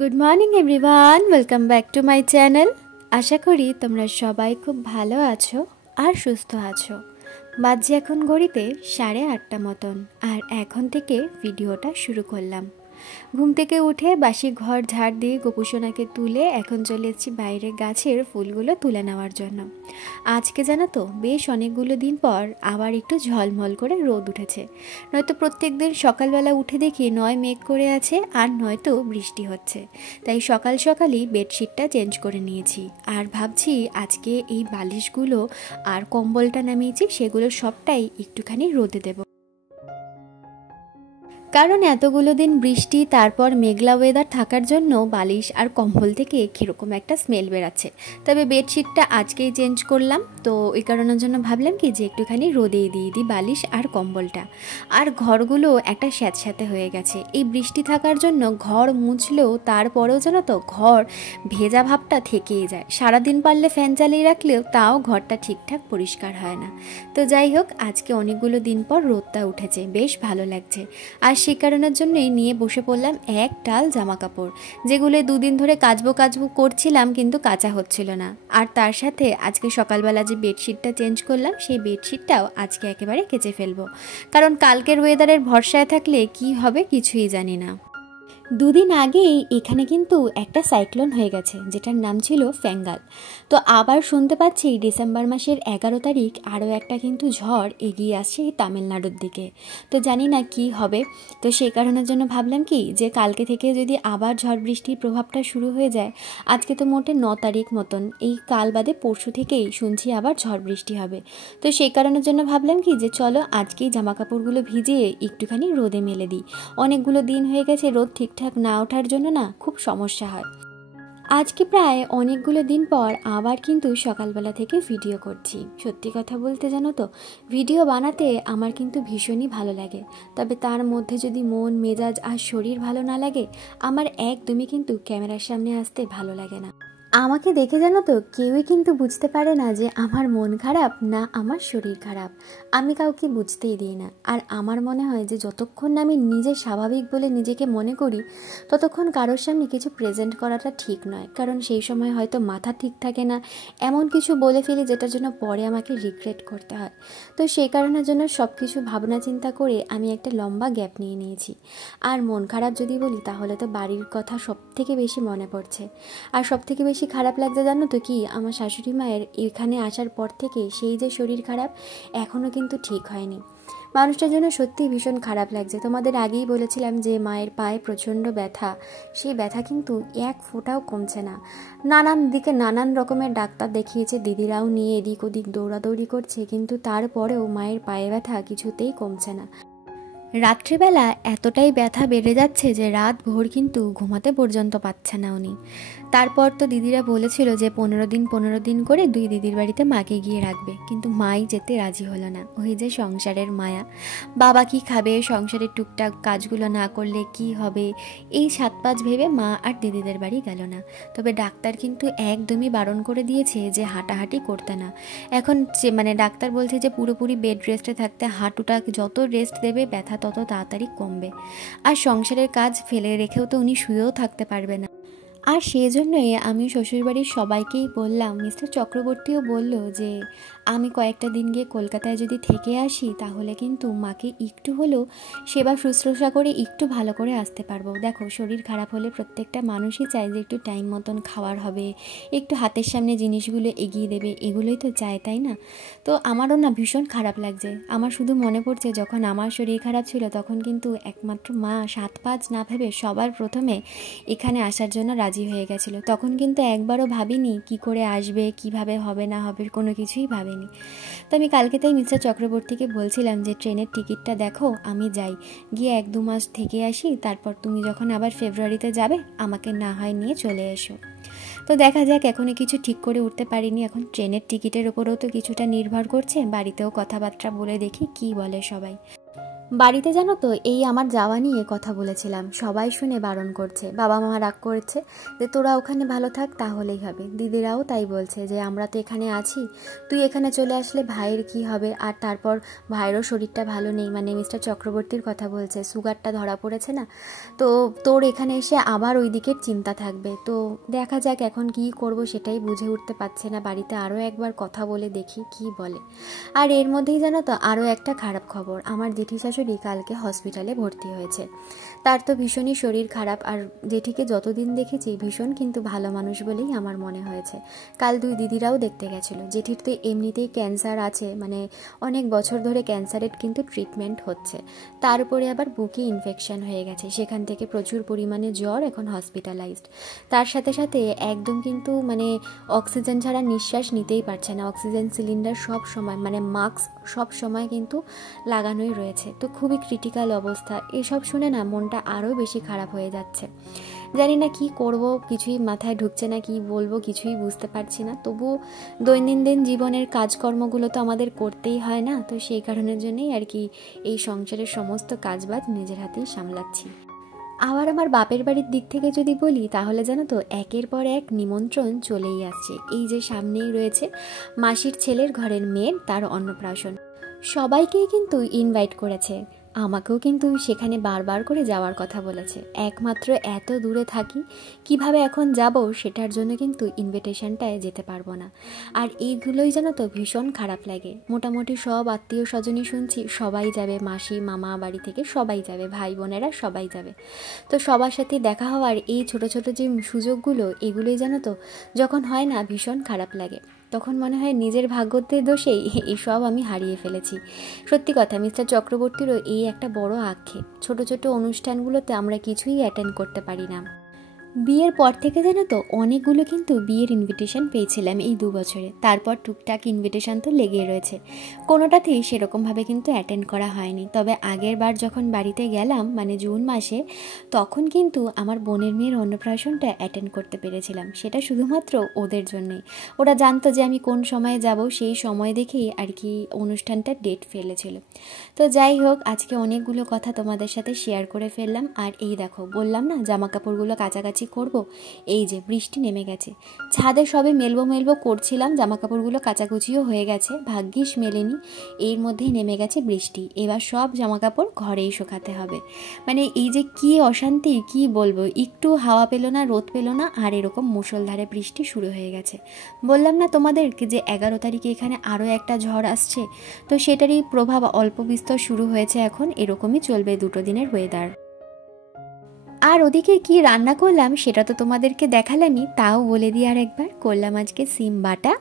Good morning everyone, welcome back to my channel. আশা করি তোমরা সবাই খুব ভালো আছো আর সুস্থ আছো। বাজে এখন ঘড়িতে 8:30 মতন, আর এখন থেকে ভিডিওটা শুরু করলাম। ঘুম থেকে উঠে বাসি ঘর ঝাড় দিয়ে গোপুসোনাকে তুলে এখন চলে এসেছি বাইরে গাছের ফুলগুলো তুলে নেওয়ার জন্য। আজকে জানো তো, বেশ অনেকগুলো দিন পর আবার একটু ঝলমল করে রোদ উঠেছে। নয়তো প্রত্যেক দিন সকালবেলা উঠে দেখি নয় মেঘ করে আছে আর নয়তো বৃষ্টি হচ্ছে। তাই সকাল সকালই বেডশিটটা চেঞ্জ করে নিয়েছি, আর ভাবছি আজকে এই বালিশগুলো আর কম্বলটা নামিয়েছি সেগুলো সবটাই একটুখানি রোদে দেবো। কারণ এতগুলো দিন বৃষ্টি তারপর মেঘলা ওয়েদার থাকার জন্য বালিশ আর কম্বল থেকে কীরকম একটা স্মেল বেরাচ্ছে। তবে বেডশিটটা আজকেই চেঞ্জ করলাম, তো এই কারণের জন্য ভাবলাম কি যে একটুখানি রোদেই দিয়ে দিই বালিশ আর কম্বলটা। আর ঘরগুলো একটা স্যাঁতস্যাঁতে হয়ে গেছে এই বৃষ্টি থাকার জন্য। ঘর মুছলেও তারপরেও যেন তো ঘর ভেজা ভাবটা থেকেই যায়। সারাদিন পারলে ফ্যান চালিয়ে রাখলেও তাও ঘরটা ঠিকঠাক পরিষ্কার হয় না। তো যাই হোক, আজকে অনেকগুলো দিন পর রোদটা উঠেছে, বেশ ভালো লাগছে। আর সেই কারণের জন্যই নিয়ে বসে পড়লাম এক ডাল জামা কাপড়, যেগুলো দুদিন ধরে কাচবো করছিলাম কিন্তু কাচা হচ্ছিল না। আর তার সাথে আজকে সকালবেলা যে বেডশিটটা চেঞ্জ করলাম সেই বেডশিটটাও আজকে একেবারে কেচে ফেলবো, কারণ কালকের ওয়েদারের ভরসায় থাকলে কি হবে কিছুই জানি না। দুদিন আগেই এখানে কিন্তু একটা সাইক্লোন হয়ে গেছে, যেটার নাম ছিল ফ্যাঙ্গাল। তো আবার শুনতে পাচ্ছি ডিসেম্বর মাসের 11 তারিখ আরও একটা কিন্তু ঝড় এগিয়ে আসছে এই তামিলনাড়ুর দিকে। তো জানি না কি হবে। তো সেই কারণের জন্য ভাবলাম কি যে কালকে থেকে যদি আবার ঝড় বৃষ্টির প্রভাবটা শুরু হয়ে যায়। আজকে তো মোটে 9 তারিখ মতন, এই কাল বাদে পরশু থেকেই শুনছি আবার ঝড় বৃষ্টি হবে। তো সেই কারণের জন্য ভাবলাম কি যে চলো আজকেই জামা কাপড়গুলো ভিজিয়ে একটুখানি রোদে মেলে দিই। অনেকগুলো দিন হয়ে গেছে রোদ ঠিকঠাক না ওঠার জন্য না খুব সমস্যা হয়। আজকে প্রায় অনেকগুলো দিন পর আবার কিন্তু সকালবেলা থেকে ভিডিও করছি। সত্যি কথা বলতে জানো তো, ভিডিও বানাতে আমার কিন্তু ভীষণই ভালো লাগে। তবে তার মধ্যে যদি মন মেজাজ আর শরীর ভালো না লাগে, আমার একদমই কিন্তু ক্যামেরার সামনে আসতে ভালো লাগে না। আমাকে দেখে জানো তো কেউই কিন্তু বুঝতে পারে না যে আমার মন খারাপ না আমার শরীর খারাপ। আমি কাউকে বুঝতেই দিই না। আর আমার মনে হয় যে যতক্ষণ না আমি নিজে স্বাভাবিক বলে নিজেকে মনে করি, ততক্ষণ কারোর সামনে কিছু প্রেজেন্ট করাটা ঠিক নয়। কারণ সেই সময় হয়তো মাথা ঠিক থাকে না, এমন কিছু বলে ফেলি যেটার জন্য পরে আমাকে রিগ্রেট করতে হয়। তো সেই কারণের জন্য সব কিছু ভাবনা চিন্তা করে আমি একটা লম্বা গ্যাপ নিয়ে নিয়েছি। আর মন খারাপ যদি বলি তাহলে তো বাড়ির কথা সব থেকে বেশি মনে পড়ছে। আর সব থেকে বেশি খারাপ লাগছে জানো তো কি, আমার শাশুড়ি মায়ের এখানে আসার পর থেকে সেই যে শরীর খারাপ এখনও কিন্তু ঠিক হয়নি। মানুষটার জন্য সত্যিই ভীষণ খারাপ লাগছে। তোমাদের আগেই বলেছিলাম যে মায়ের পায়ে প্রচণ্ড ব্যথা, সেই ব্যথা কিন্তু এক ফোঁটাও কমছে না। নানান দিকে নানান রকমের ডাক্তার দেখিয়েছে, দিদিরাও নিয়ে এদিক ওদিক দৌড়াদৌড়ি করছে, কিন্তু তারপরেও মায়ের পায়ে ব্যথা কিছুতেই কমছে না। রাত্রিবেলা এতটাই ব্যথা বেড়ে যাচ্ছে যে রাত ভোর কিন্তু ঘুমাতে পর্যন্ত পাচ্ছে না উনি। তারপর তো দিদিরা বলেছিল যে 15 দিন করে 2 দিদির বাড়িতে মাকে গিয়ে রাখবে, কিন্তু মাই যেতে রাজি হলো না। ওই যে সংসারের মায়া, বাবা কি খাবে, সংসারের টুকটাক কাজগুলো না করলে কি হবে, এই 7-5 ভেবে মা আর দিদিদের বাড়ি গেল না। তবে ডাক্তার কিন্তু একদমই বারণ করে দিয়েছে যে হাঁটাহাঁটি করতে না। এখন ডাক্তার বলছে যে পুরোপুরি বেড রেস্টে থাকতে, হাঁটুটা যত রেস্ট দেবে ব্যথা তত তাড়াতাড়ি কমবে। আর সংসারের কাজ ফেলে রেখেও তো উনি শুয়েও থাকতে পারবে না। আর সেই জন্যই আমি শ্বশুরবাড়ির সবাইকেই বললাম, মিস্টার চক্রবর্তীও বলল যে আমি কয়েকটা দিন গিয়ে কলকাতায় যদি থেকে আসি তাহলে কিন্তু মাকে একটু হলেও সেবা শুশ্রূষা করে একটু ভালো করে আসতে পারবো। দেখো, শরীর খারাপ হলে প্রত্যেকটা মানুষই চায় যে একটু টাইম মতন খাওয়ার হবে, একটু হাতের সামনে জিনিসগুলো এগিয়ে দেবে, এগুলোই তো চায়, তাই না? তো আমারও না ভীষণ খারাপ লাগছে। আমার শুধু মনে পড়ছে যখন আমার শরীর খারাপ ছিল তখন কিন্তু একমাত্র মা 7-5 না ভেবে সবার প্রথমে এখানে আসার জন্য রাজি হয়ে গেছিলো। তখন কিন্তু একবারও ভাবিনি কি করে আসবে, কিভাবে হবে না হবে, কোনো কিছুই ভাবিনি। তো আমি কালকে তাই মিস্টার চক্রবর্তীকে বলছিলাম যে ট্রেনের টিকিটটা দেখো, আমি যাই, গিয়ে 1-2 মাস থেকে আসি, তারপর তুমি যখন আবার ফেব্রুয়ারিতে যাবে আমাকে না হয় নিয়ে চলে এসো। তো দেখা যাক, এখনই কিছু ঠিক করে উঠতে পারিনি। এখন ট্রেনের টিকিটের ওপরেও তো কিছুটা নির্ভর করছে, বাড়িতেও কথাবার্তা বলে দেখি কি বলে সবাই। বাড়িতে জানো তো এই আমার যাওয়া নিয়ে কথা বলেছিলাম, সবাই শুনে বারণ করছে, বাবা মা রাগ করছে যে তোরা ওখানে ভালো থাক তাহলেই হবে। দিদিরাও তাই বলছে যে আমরা তো এখানে আছি, তুই এখানে চলে আসলে ভাইয়ের কি হবে। আর তারপর ভাইয়েরও শরীরটা ভালো নেই, মানে মিস্টার চক্রবর্তীর কথা বলছে, সুগারটা ধরা পড়েছে না, তো তোর এখানে এসে আবার ওই দিকের চিন্তা থাকবে। তো দেখা যাক এখন কি করব সেটাই বুঝে উঠতে পারছে না। বাড়িতে আরও একবার কথা বলে দেখি কি বলে। আর এর মধ্যেই জানো তো আরও একটা খারাপ খবর, আমার জেঠি শাশুড়ি কালকে হসপিটালে ভর্তি হয়েছে। তার তো ভীষণই শরীর খারাপ, আর জেঠিকে যতদিন দেখেছি ভীষণ কিন্তু ভালো মানুষ বলেই আমার মনে হয়েছে। কাল দুই দিদিরাও দেখতে গেছিলো। জেঠির তো এমনিতেই ক্যান্সার আছে, মানে অনেক বছর ধরে ক্যান্সারের কিন্তু ট্রিটমেন্ট হচ্ছে, তার উপরে আবার বুকে ইনফেকশন হয়ে গেছে, সেখান থেকে প্রচুর পরিমাণে জ্বর, এখন হসপিটালাইজড। তার সাথে সাথে একদম কিন্তু মানে অক্সিজেন ছাড়া নিঃশ্বাস নিতেই পারছে না, অক্সিজেন সিলিন্ডার সব সময় মানে মাস্ক সব সময় কিন্তু লাগানোই রয়েছে। তো খুবই ক্রিটিক্যাল অবস্থা। এসব শুনে না মনটা আরও বেশি খারাপ হয়ে যাচ্ছে। জানি না কি করব, কিছুই মাথায় ঢুকছে না, কি বলবো কিছুই বুঝতে পারছি না। তবুও দৈনন্দিন জীবনের কাজকর্মগুলো তো আমাদের করতেই হয় না, তো সেই কারণের জন্যই আর কি এই সংসারের সমস্ত কাজবাজ নিজের হাতেই সামলাচ্ছি। আবার আমার বাপের বাড়ির দিক থেকে যদি বলি তাহলে জানো তো একের পর এক নিমন্ত্রণ চলেই আসছে। এই যে সামনেই রয়েছে মাসির ছেলের ঘরের মেয়ের তার অন্নপ্রাশন, সবাইকেই কিন্তু ইনভাইট করেছে, আমাকেও কিন্তু সেখানে বারবার করে যাওয়ার কথা বলেছে। একমাত্র এত দূরে থাকি, কিভাবে এখন যাব সেটার জন্য কিন্তু ইনভিটেশনটায় যেতে পারবো না। আর এইগুলোই জানো তো ভীষণ খারাপ লাগে। মোটামুটি সব আত্মীয় স্বজনই শুনছি সবাই যাবে, মাসি মামা বাড়ি থেকে সবাই যাবে, ভাই বোনেরা সবাই যাবে। তো সবার সাথে দেখা হওয়ার এই ছোট ছোট যে সুযোগগুলো, এগুলোই জানো তো যখন হয় না ভীষণ খারাপ লাগে। তখন মনে হয় নিজের ভাগ্যের দোষেই এইসব আমি হারিয়ে ফেলেছি। সত্যি কথা, মিস্টার চক্রবর্তীরও এই একটা বড় আক্ষেপ, ছোট ছোট অনুষ্ঠানগুলোতে আমরা কিছুই অ্যাটেন্ড করতে পারি না। বিয়ের পর থেকে জানো তো অনেকগুলো কিন্তু বিয়ের ইনভিটেশন পেয়েছিলাম এই 2 বছরে, তারপর টুকটাক ইনভিটেশন তো লেগেই রয়েছে, কোনোটাতেই সেরকমভাবে কিন্তু অ্যাটেন্ড করা হয়নি। তবে আগের বার যখন বাড়িতে গেলাম মানে জুন মাসে, তখন কিন্তু আমার বোনের মেয়ের অন্নপ্রাশনটা অ্যাটেন্ড করতে পেরেছিলাম, সেটা শুধুমাত্র ওদের জন্যেই। ওরা জানতো যে আমি কোন সময়ে যাব, সেই সময় দেখেই আর কি অনুষ্ঠানটা ডেট ফেলেছিল। তো যাই হোক, আজকে অনেকগুলো কথা তোমাদের সাথে শেয়ার করে ফেললাম। আর এই দেখো বললাম না জামা কাপড়গুলো কাছাকাছি করব, এই যে বৃষ্টি নেমে গেছে, ছাদে সবে মেলবো করছিলাম, জামা কাপড়গুলো কাচাকুচিও হয়ে গেছে, ভাগ্যিস মেলেনি, এর মধ্যেই নেমে গেছে বৃষ্টি। এবার সব জামা কাপড় ঘরেই শুকাতে হবে। মানে এই যে কি অশান্তি কি বলবো, একটু হাওয়া পেল না, রোদ পেল না, আর এরকম মুষলধারে বৃষ্টি শুরু হয়ে গেছে। বললাম না তোমাদেরকে যে 11 তারিখে এখানে আরও একটা ঝড় আসছে, তো সেটারই প্রভাব অল্প বিস্তর শুরু হয়েছে এখন, এরকমই চলবে 2 দিনের ওয়েদার। আর ওদিকে কি রান্না করলাম সেটা তো তোমাদেরকে দেখালামই, তাও বলে দিই আর একবার। করলাম আজকে সিম বাটা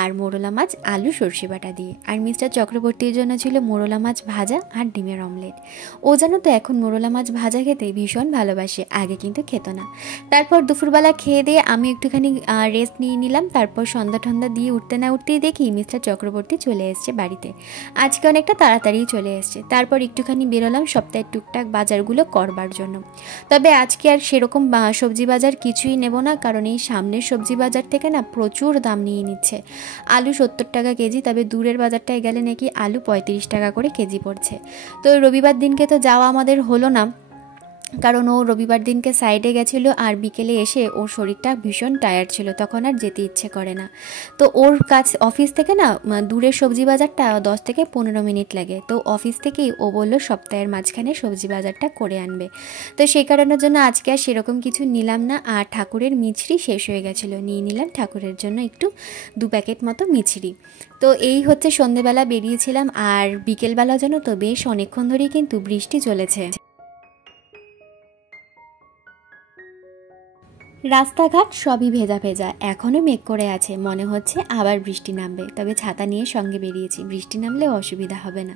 আর মোরলা মাছ আলু সর্ষে বাটা দিয়ে। আর মিস্টার চক্রবর্তীর জন্য ছিল মোরলা মাছ ভাজা আর ডিমের অমলেট। ও জানো তো এখন মোরলা মাছ ভাজা খেতে ভীষণ ভালোবাসে, আগে কিন্তু খেত না। তারপর দুপুরবেলা খেয়ে দিয়ে আমি একটুখানি রেস্ট নিয়ে নিলাম। তারপর সন্ধ্যা ঠন্ধ্যা দিয়ে উঠতে না উঠতেই দেখি মিস্টার চক্রবর্তী চলে এসছে বাড়িতে। আজকে অনেকটা তাড়াতাড়ি চলে এসছে। তারপর একটুখানি বেরোলাম সপ্তাহের টুকটাক বাজারগুলো করবার জন্য। তবে আজকে আর সেরকম সবজি বাজার কিছুই নেব না, কারণ এই সামনের সবজি বাজার থেকে না প্রচুর দাম নিয়ে নিচ্ছে। আলু 70 টাকা কেজি, তবে দূরের বাজারটায় গেলে নাকি আলু 35 টাকা করে কেজি পড়ছে। তো রবিবার দিনকে তো যাওয়া আমাদের হলো না, কারণ ও রবিবার দিনকে সাইডে গেছিলো, আর বিকেলে এসে ওর শরীরটা ভীষণ টায়ার্ড ছিল, তখন আর যেতে ইচ্ছে করে না। তো ওর কাছ অফিস থেকে না দূরের সবজি বাজারটা 10 থেকে 15 মিনিট লাগে। তো অফিস থেকেই ও বললো সপ্তাহের মাঝখানে সবজি বাজারটা করে আনবে। তো সেই কারণের জন্য আজকে আর সেরকম কিছু নিলাম না। আর ঠাকুরের মিছরি শেষ হয়ে গেছিলো, নিয়ে নিলাম ঠাকুরের জন্য একটু 2 প্যাকেট মতো মিছরি। তো এই হচ্ছে সন্ধেবেলা বেরিয়েছিলাম। আর বিকেলবেলা জানো তো বেশ অনেকক্ষণ ধরেই কিন্তু বৃষ্টি চলেছে। রাস্তাঘাট সবই ভেজা ভেজা, এখনও মেঘ করে আছে, মনে হচ্ছে আবার বৃষ্টি নামবে। তবে ছাতা নিয়ে সঙ্গে বেরিয়েছি, বৃষ্টি নামলে অসুবিধা হবে না।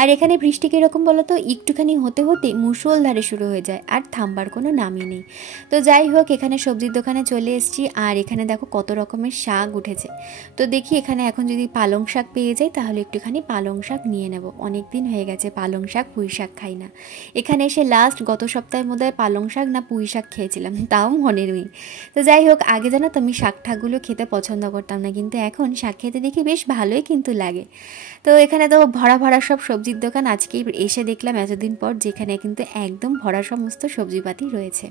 আর এখানে বৃষ্টি কীরকম বলো তো, একটুখানি হতে হতে মুষলধারে শুরু হয়ে যায়, আর থামবার কোনো নামই নেই। তো যাই হোক, এখানে সবজির দোকানে চলে এসেছি। আর এখানে দেখো কত রকমের শাক উঠেছে। তো দেখি এখানে এখন যদি পালং শাক পেয়ে যাই তাহলে একটুখানি পালং শাক নিয়ে নেব। অনেক দিন হয়ে গেছে পালং শাক পুঁই শাক খাই না। এখানে এসে লাস্ট গত সপ্তাহের মধ্যে পালং শাক না পুঁই শাক খেয়েছিলাম, তাও মনে নেই। নেই। তো যাই হোক, আগে জানো তো আমি শাক ঠাকগুলো খেতে পছন্দ করতাম না, কিন্তু এখন শাক খেতে দেখি বেশ ভালোই কিন্তু লাগে। তো এখানে তো ভরা ভরা সব সবজির দোকান, আজকেই এসে দেখলাম এতদিন পর, যেখানে কিন্তু একদম ভরা সমস্ত সবজিপাতি রয়েছে।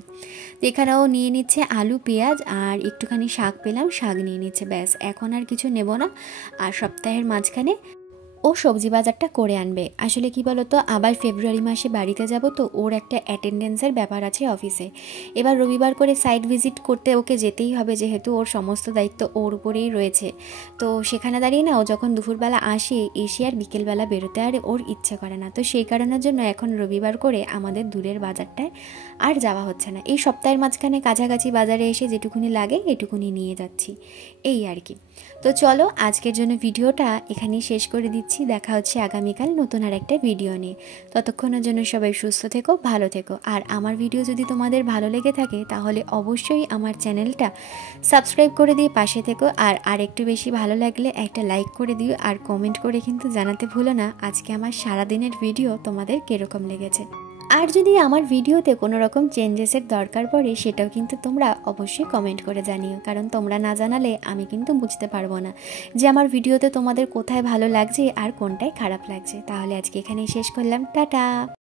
তো এখানেও নিয়ে নিচ্ছে আলু পেঁয়াজ, আর একটুখানি শাক পেলাম, শাক নিয়ে নিচ্ছে, ব্যাস এখন আর কিছু নেব না। আর সপ্তাহের মাঝখানে ও সবজি বাজারটা করে আনবে। আসলে কি বলতো, আবার ফেব্রুয়ারি মাসে বাড়িতে যাব, তো ওর একটা অ্যাটেন্ডেন্সের ব্যাপার আছে অফিসে। এবার রবিবার করে সাইট ভিজিট করতে ওকে যেতেই হবে, যেহেতু ওর সমস্ত দায়িত্ব ওর উপরেই রয়েছে। তো সেখানে দাঁড়িয়ে না, ও যখন দুপুরবেলা এসে আর বিকেলবেলা বেরোতে আর ওর ইচ্ছে করে না। তো সেই কারণের জন্য এখন রবিবার করে আমাদের দূরের বাজারটায় আর যাওয়া হচ্ছে না। এই সপ্তাহের মাঝখানে কাছাকাছি বাজারে এসে যেটুকুনি লাগে এটুকুনি নিয়ে যাচ্ছি, এই আর কি। তো চলো, আজকের জন্য ভিডিওটা এখানেই শেষ করে দিচ্ছি। দেখা হচ্ছে আগামীকাল নতুন আর একটা ভিডিও নিয়ে। ততক্ষণের জন্য সবাই সুস্থ থেকো, ভালো থেকো। আর আমার ভিডিও যদি তোমাদের ভালো লেগে থাকে তাহলে অবশ্যই আমার চ্যানেলটা সাবস্ক্রাইব করে দিয়ে পাশে থেকো। আর একটু বেশি ভালো লাগলে একটা লাইক করে দিও, আর কমেন্ট করে কিন্তু জানাতে ভুলো না আজকে আমার সারাদিনের ভিডিও তোমাদের কীরকম লেগেছে। আর যদি আমার ভিডিওতে কোনো রকম চেঞ্জেসের দরকার পড়ে সেটাও কিন্তু তোমরা অবশ্যই কমেন্ট করে জানিও, কারণ তোমরা না জানালে আমি কিন্তু বুঝতে পারবো না যে আমার ভিডিওতে তোমাদের কোথায় ভালো লাগছে আর কোনটায় খারাপ লাগছে। তাহলে আজকে এখানেই শেষ করলাম, টাটা।